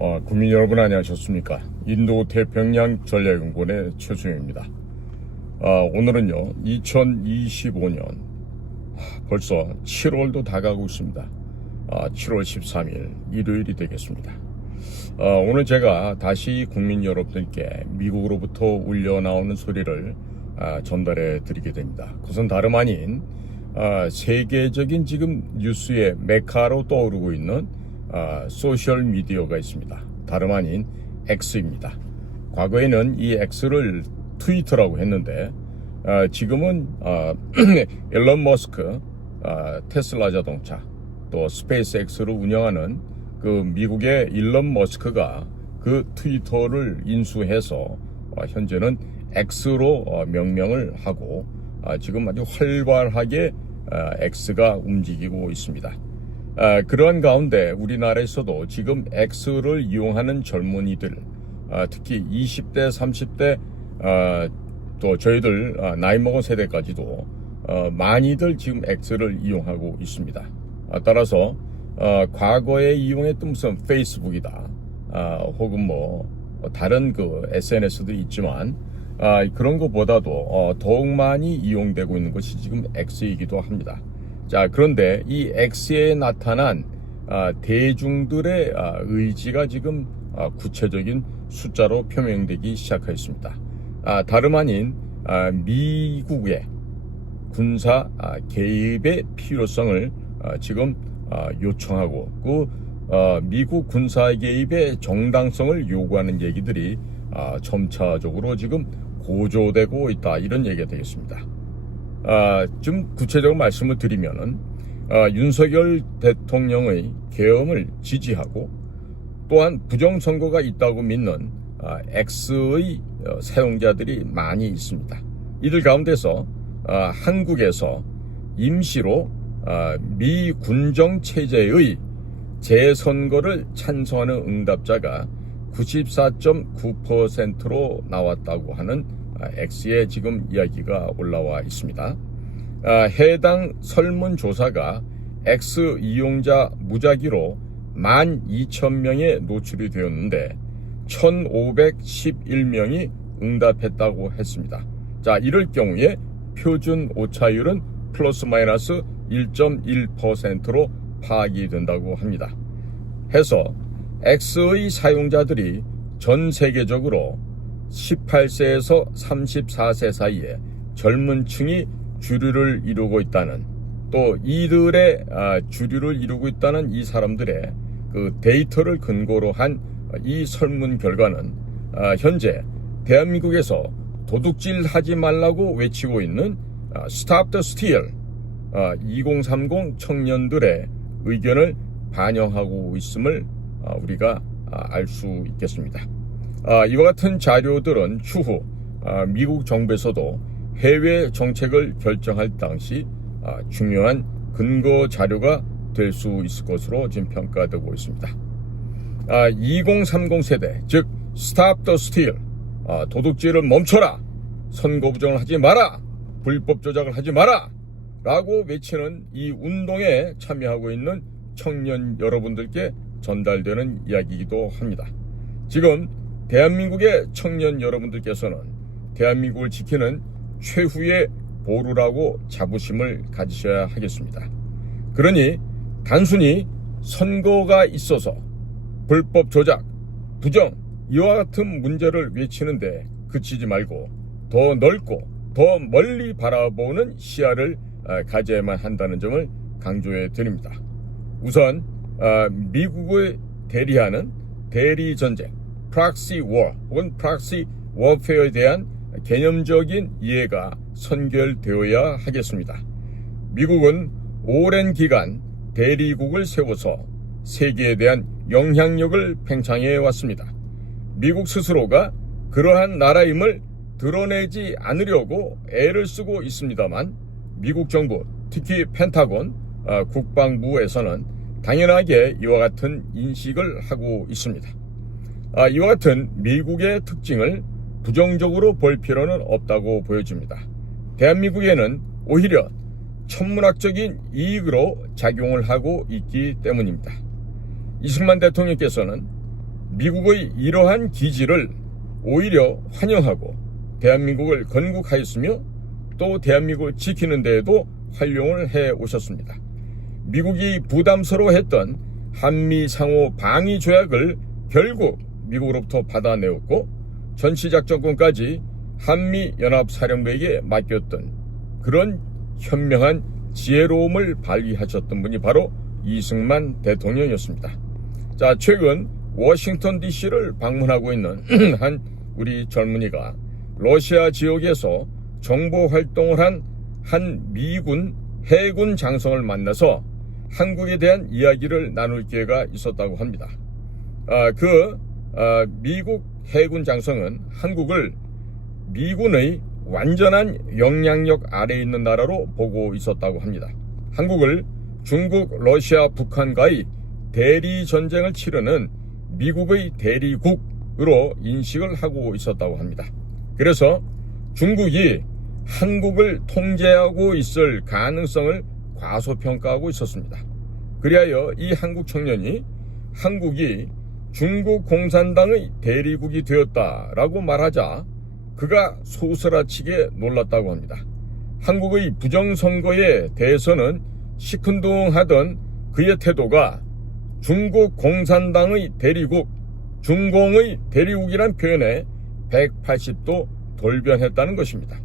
국민 여러분 안녕하셨습니까? 인도 태평양 전략연구원의 최수영입니다. 오늘은요 2025년 벌써 7월도 다가오고 있습니다. 7월 13일 일요일이 되겠습니다. 오늘 제가 다시 국민 여러분들께 미국으로부터 울려 나오는 소리를 전달해 드리게 됩니다. 그것은 다름 아닌 세계적인 지금 뉴스의 메카로 떠오르고 있는 소셜 미디어가 있습니다. 다름 아닌 X입니다. 과거에는 이 X를 트위터라고 했는데 지금은 일론 머스크 테슬라 자동차 또 스페이스X를 운영하는 그 미국의 일론 머스크가 그 트위터를 인수해서 현재는 X로 명명을 하고 지금 아주 활발하게 X가 움직이고 있습니다. 그러한 가운데 우리나라에서도 지금 X를 이용하는 젊은이들, 특히 20대, 30대, 또 저희들 나이 먹은 세대까지도 많이들 지금 X를 이용하고 있습니다. 따라서 과거에 이용했던 무슨 페이스북이다, 혹은 뭐 다른 그 SNS도 있지만 그런 것보다도 더욱 많이 이용되고 있는 것이 지금 X이기도 합니다. 자, 그런데 이 X에 나타난 대중들의 의지가 지금 구체적인 숫자로 표명되기 시작하였습니다. 다름 아닌 미국의 군사 개입의 필요성을 지금 요청하고 그 미국 군사 개입의 정당성을 요구하는 얘기들이 점차적으로 지금 고조되고 있다, 이런 얘기가 되겠습니다. 좀 구체적으로 말씀을 드리면은 윤석열 대통령의 계엄을 지지하고 또한 부정선거가 있다고 믿는 X의 사용자들이 많이 있습니다. 이들 가운데서 한국에서 임시로 미 군정 체제의 재선거를 찬성하는 응답자가 94.9%로 나왔다고 하는 X의 지금 이야기가 올라와 있습니다. 해당 설문조사가 X 이용자 무작위로 12,000명에 노출이 되었는데 1,511명이 응답했다고 했습니다. 자, 이럴 경우에 표준 오차율은 플러스 마이너스 1.1%로 파악이 된다고 합니다. 해서 X의 사용자들이 전 세계적으로 18세에서 34세 사이에 젊은 층이 주류를 이루고 있다는, 또 이들의 주류를 이루고 있다는 이 사람들의 그 데이터를 근거로 한 이 설문 결과는 현재 대한민국에서 도둑질 하지 말라고 외치고 있는 Stop the Steal 2030 청년들의 의견을 반영하고 있음을 우리가 알 수 있겠습니다. 이와 같은 자료들은 추후 미국 정부에서도 해외 정책을 결정할 당시 중요한 근거 자료가 될 수 있을 것으로 지금 평가되고 있습니다. 2030 세대, 즉 Stop the Steal, 도둑질을 멈춰라, 선거 부정을 하지 마라, 불법 조작을 하지 마라 라고 외치는 이 운동에 참여하고 있는 청년 여러분들께 전달되는 이야기이기도 합니다. 지금 대한민국의 청년 여러분들께서는 대한민국을 지키는 최후의 보루라고 자부심을 가지셔야 하겠습니다. 그러니 단순히 선거가 있어서 불법 조작, 부정, 이와 같은 문제를 외치는데 그치지 말고 더 넓고 더 멀리 바라보는 시야를 가져야만 한다는 점을 강조해 드립니다. 우선 미국을 대리하는 대리전쟁, 프락시 워 혹은 프락시 워페어에 대한 개념적인 이해가 선결되어야 하겠습니다. 미국은 오랜 기간 대리국을 세워서 세계에 대한 영향력을 팽창해 왔습니다. 미국 스스로가 그러한 나라임을 드러내지 않으려고 애를 쓰고 있습니다만 미국 정부, 특히 펜타곤, 국방부에서는 당연하게 이와 같은 인식을 하고 있습니다. 이와 같은 미국의 특징을 부정적으로 볼 필요는 없다고 보여집니다. 대한민국에는 오히려 천문학적인 이익으로 작용을 하고 있기 때문입니다. 이승만 대통령께서는 미국의 이러한 기지를 오히려 환영하고 대한민국을 건국하였으며 또 대한민국을 지키는 데에도 활용을 해 오셨습니다. 미국이 부담스러워했던 한미 상호 방위 조약을 결국 미국으로부터 받아내었고 전시작전권까지 한미연합사령부에게 맡겼던 그런 현명한 지혜로움을 발휘하셨던 분이 바로 이승만 대통령이었습니다. 자, 최근 워싱턴 DC를 방문하고 있는 한 우리 젊은이가 러시아 지역에서 정보 활동을 한 미군 해군 장성을 만나서 한국에 대한 이야기를 나눌 기회가 있었다고 합니다. 미국 해군 장성은 한국을 미군의 완전한 영향력 아래에 있는 나라로 보고 있었다고 합니다. 한국을 중국, 러시아, 북한과의 대리 전쟁을 치르는 미국의 대리국으로 인식을 하고 있었다고 합니다. 그래서 중국이 한국을 통제하고 있을 가능성을 과소평가하고 있었습니다. 그리하여 이 한국 청년이 한국이 중국 공산당의 대리국이 되었다라고 말하자 그가 소스라치게 놀랐다고 합니다. 한국의 부정선거에 대해서는 시큰둥하던 그의 태도가 중국 공산당의 대리국, 중공의 대리국이란 표현에 180도 돌변했다는 것입니다.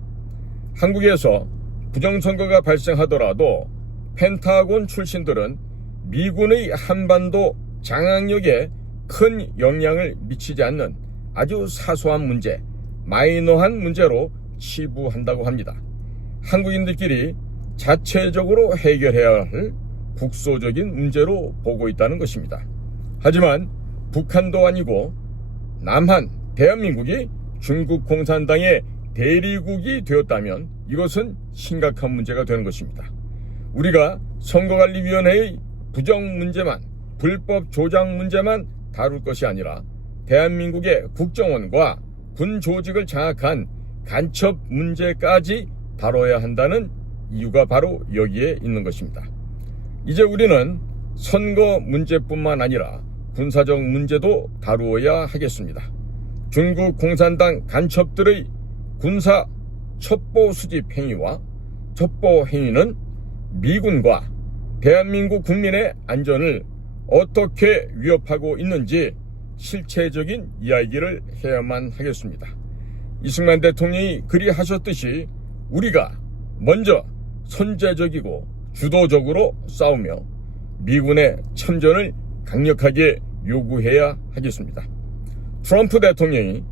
한국에서 부정선거가 발생하더라도 펜타곤 출신들은 미군의 한반도 장악력에 큰 영향을 미치지 않는 아주 사소한 문제, 마이너한 문제로 치부한다고 합니다. 한국인들끼리 자체적으로 해결해야 할 국소적인 문제로 보고 있다는 것입니다. 하지만 북한도 아니고 남한, 대한민국이 중국 공산당의 대리국이 되었다면 이것은 심각한 문제가 되는 것입니다. 우리가 선거관리위원회의 부정 문제만, 불법 조작 문제만 다룰 것이 아니라 대한민국의 국정원과 군 조직을 장악한 간첩 문제까지 다뤄야 한다는 이유가 바로 여기에 있는 것입니다. 이제 우리는 선거 문제뿐만 아니라 군사적 문제도 다루어야 하겠습니다. 중국 공산당 간첩들의 군사 첩보 수집 행위와 첩보 행위는 미군과 대한민국 국민의 안전을 어떻게 위협하고 있는지 실체적인 이야기를 해야만 하겠습니다. 이승만 대통령이 그리하셨듯이 우리가 먼저 선제적이고 주도적으로 싸우며 미군의 참전을 강력하게 요구해야 하겠습니다. 트럼프 대통령이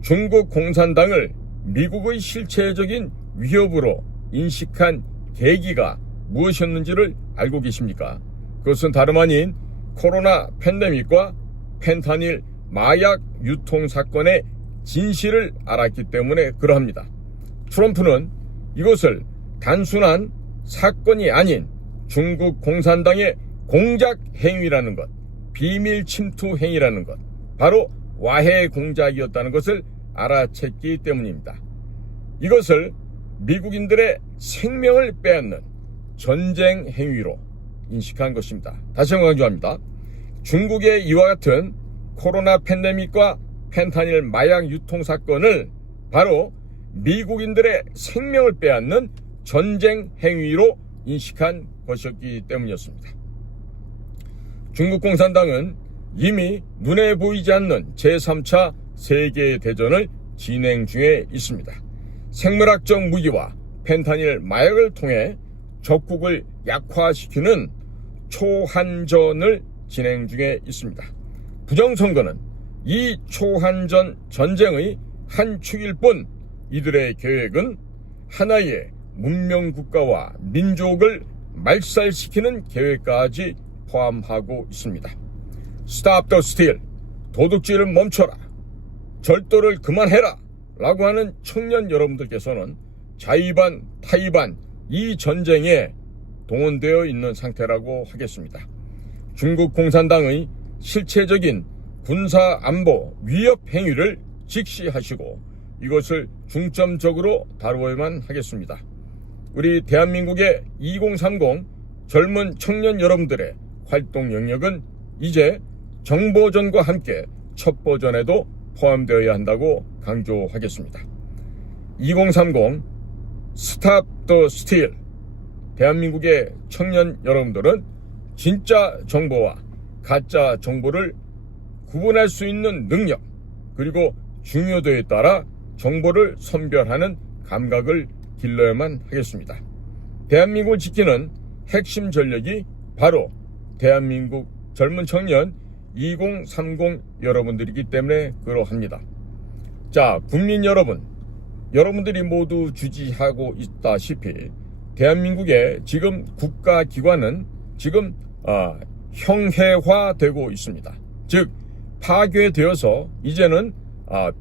중국 공산당을 미국의 실체적인 위협으로 인식한 계기가 무엇이었는지를 알고 계십니까? 그것은 다름 아닌 코로나 팬데믹과 펜타닐 마약 유통 사건의 진실을 알았기 때문에 그러합니다. 트럼프는 이것을 단순한 사건이 아닌 중국 공산당의 공작 행위라는 것, 비밀 침투 행위라는 것, 바로 와해 공작이었다는 것을 알아챘기 때문입니다. 이것을 미국인들의 생명을 빼앗는 전쟁 행위로 인식한 것입니다. 다시 한번 강조합니다. 중국의 이와 같은 코로나 팬데믹과 펜타닐 마약 유통 사건을 바로 미국인들의 생명을 빼앗는 전쟁 행위로 인식한 것이었기 때문이었습니다. 중국 공산당은 이미 눈에 보이지 않는 제3차 세계대전을 진행 중에 있습니다. 생물학적 무기와 펜타닐 마약을 통해 적국을 약화시키는 초한전을 진행 중에 있습니다. 부정선거는 이 초한전 전쟁의 한 축일 뿐 이들의 계획은 하나의 문명국가와 민족을 말살시키는 계획까지 포함하고 있습니다. Stop the steal, 도둑질을 멈춰라, 절도를 그만해라 라고 하는 청년 여러분들께서는 자의반 타의반 이 전쟁에 동원되어 있는 상태라고 하겠습니다. 중국 공산당의 실체적인 군사 안보 위협 행위를 직시하시고 이것을 중점적으로 다루어야만 하겠습니다. 우리 대한민국의 2030 젊은 청년 여러분들의 활동 영역은 이제 정보전과 함께 첫 버전에도 포함되어야 한다고 강조하겠습니다. 2030 스탑 더 스틸. 대한민국의 청년 여러분들은 진짜 정보와 가짜 정보를 구분할 수 있는 능력, 그리고 중요도에 따라 정보를 선별하는 감각을 길러야만 하겠습니다. 대한민국을 지키는 핵심 전력이 바로 대한민국 젊은 청년 2030 여러분들이기 때문에 그러합니다. 자, 국민 여러분, 여러분들이 모두 주지하고 있다시피 대한민국의 지금 국가기관은 지금 형해화되고 있습니다. 즉 파괴되어서 이제는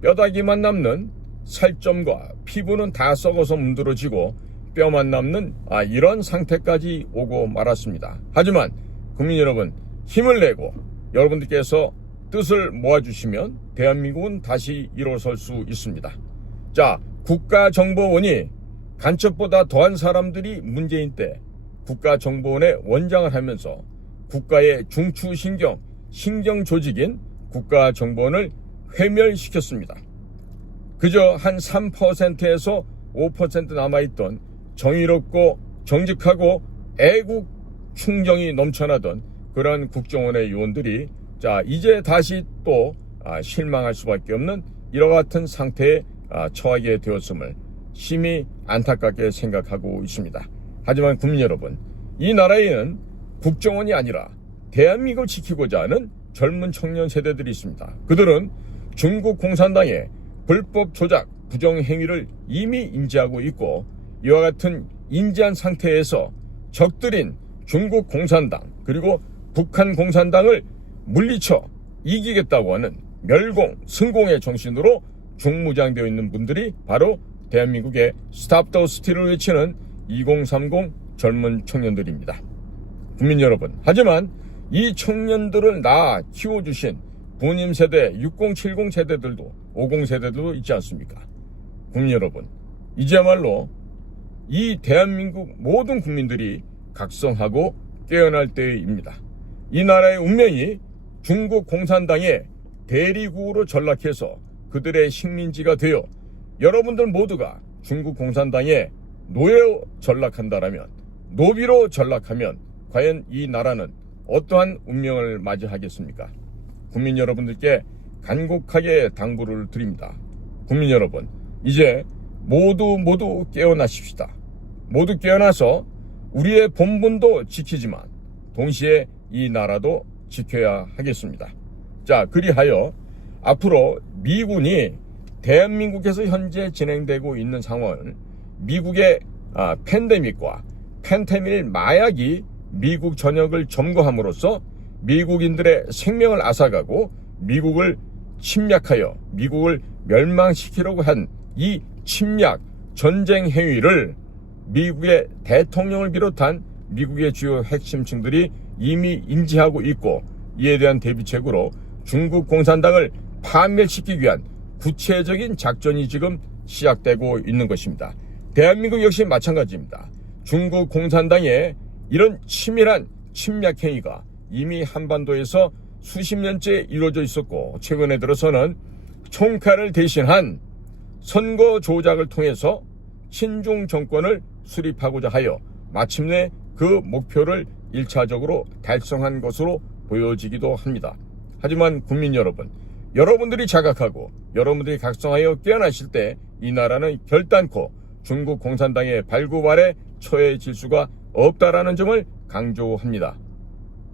뼈다귀만 남는 살점과 피부는 다 썩어서 문드러지고 뼈만 남는 이런 상태까지 오고 말았습니다. 하지만 국민 여러분, 힘을 내고 여러분들께서 뜻을 모아주시면 대한민국은 다시 일어설 수 있습니다. 자, 국가정보원이 간첩보다 더한 사람들이 문재인 때 국가정보원의 원장을 하면서 국가의 중추신경, 신경조직인 국가정보원을 회멸시켰습니다. 그저 한 3%에서 5% 남아있던 정의롭고 정직하고 애국 충정이 넘쳐나던 그러한 국정원의 요원들이 자, 이제 다시 또 실망할 수밖에 없는 이와 같은 상태에 처하게 되었음을 심히 안타깝게 생각하고 있습니다. 하지만 국민 여러분, 이 나라에는 국정원이 아니라 대한민국을 지키고자 하는 젊은 청년 세대들이 있습니다. 그들은 중국 공산당의 불법 조작, 부정행위를 이미 인지하고 있고 이와 같은 인지한 상태에서 적들인 중국 공산당 그리고 북한 공산당을 물리쳐 이기겠다고 하는 멸공, 승공의 정신으로 중무장되어 있는 분들이 바로 대한민국의 스탑 더 스틸을 외치는 2030 젊은 청년들입니다. 국민 여러분, 하지만 이 청년들을 낳아 키워주신 부모님 세대 60, 70 세대들도 50 세대들도 있지 않습니까? 국민 여러분, 이제야말로 이 대한민국 모든 국민들이 각성하고 깨어날 때입니다. 이 나라의 운명이 중국 공산당의 대리국으로 전락해서 그들의 식민지가 되어 여러분들 모두가 중국 공산당의 노예로 전락한다라면, 노비로 전락하면 과연 이 나라는 어떠한 운명을 맞이하겠습니까? 국민 여러분들께 간곡하게 당부를 드립니다. 국민 여러분, 이제 모두 깨어나십시다. 모두 깨어나서 우리의 본분도 지키지만 동시에 이 나라도 지켜야 하겠습니다. 자, 그리하여 앞으로 미군이 대한민국에서 현재 진행되고 있는 상황을 미국의 팬데믹과 펜타닐 마약이 미국 전역을 점거함으로써 미국인들의 생명을 앗아가고 미국을 침략하여 미국을 멸망시키려고 한 이 침략 전쟁 행위를 미국의 대통령을 비롯한 미국의 주요 핵심층들이 이미 인지하고 있고 이에 대한 대비책으로 중국 공산당을 파멸시키기 위한 구체적인 작전이 지금 시작되고 있는 것입니다. 대한민국 역시 마찬가지입니다. 중국 공산당의 이런 치밀한 침략 행위가 이미 한반도에서 수십 년째 이루어져 있었고 최근에 들어서는 총칼을 대신한 선거 조작을 통해서 친중 정권을 수립하고자 하여 마침내 그 목표를 1차적으로 달성한 것으로 보여지기도 합니다. 하지만 국민 여러분, 여러분들이 자각하고 여러분들이 각성하여 깨어나실 때 이 나라는 결단코 중국 공산당의 발굽 아래 처해질 수가 없다라는 점을 강조합니다.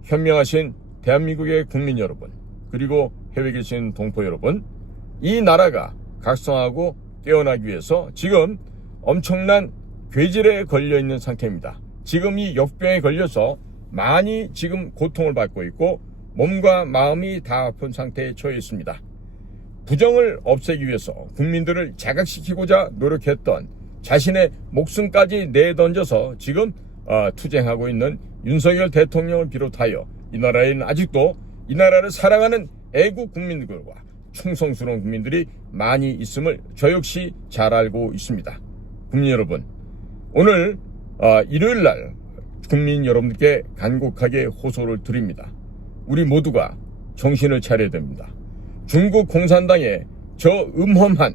현명하신 대한민국의 국민 여러분, 그리고 해외에 계신 동포 여러분, 이 나라가 각성하고 깨어나기 위해서 지금 엄청난 괴질에 걸려있는 상태입니다. 지금 이 역병에 걸려서 많이 지금 고통을 받고 있고 몸과 마음이 다 아픈 상태에 처해 있습니다. 부정을 없애기 위해서 국민들을 자각시키고자 노력했던 자신의 목숨까지 내던져서 지금 투쟁하고 있는 윤석열 대통령을 비롯하여 이 나라에는 아직도 이 나라를 사랑하는 애국 국민들과 충성스러운 국민들이 많이 있음을 저 역시 잘 알고 있습니다. 국민 여러분, 오늘 일요일날 국민 여러분들께 간곡하게 호소를 드립니다. 우리 모두가 정신을 차려야 됩니다. 중국 공산당의 저 음험한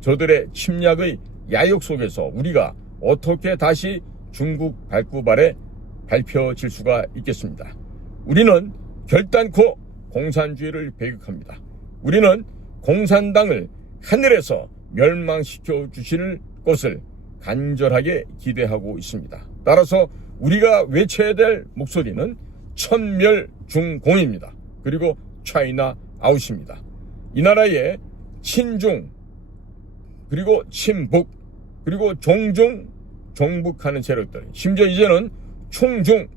저들의 침략의 야욕 속에서 우리가 어떻게 다시 중국 발굽 아래 밟혀질 수가 있겠습니다. 우리는 결단코 공산주의를 배격합니다. 우리는 공산당을 하늘에서 멸망시켜 주실 것을 간절하게 기대하고 있습니다. 따라서 우리가 외쳐야 될 목소리는 천멸중공입니다. 그리고 차이나 아웃입니다. 이 나라의 친중, 그리고 친북, 그리고 종중, 종북하는 세력들, 심지어 이제는 충중,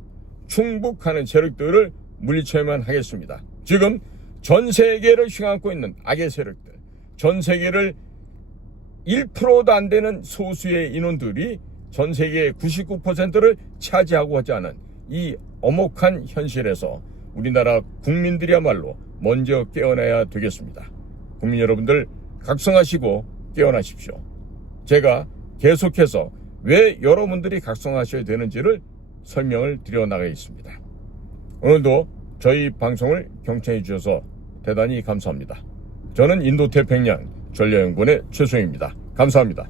충북하는 세력들을 물리쳐야만 하겠습니다. 지금 전 세계를 휘감고 있는 악의 세력들, 전 세계를 1%도 안 되는 소수의 인원들이 전 세계의 99%를 차지하고 하지 않은 이 엄혹한 현실에서 우리나라 국민들이야말로 먼저 깨어나야 되겠습니다. 국민 여러분들 각성하시고 깨어나십시오. 제가 계속해서 왜 여러분들이 각성하셔야 되는지를 설명을 드려 나가겠습니다. 오늘도 저희 방송을 경청해 주셔서 대단히 감사합니다. 저는 인도태평양 전략연구원의 최소영입니다. 감사합니다.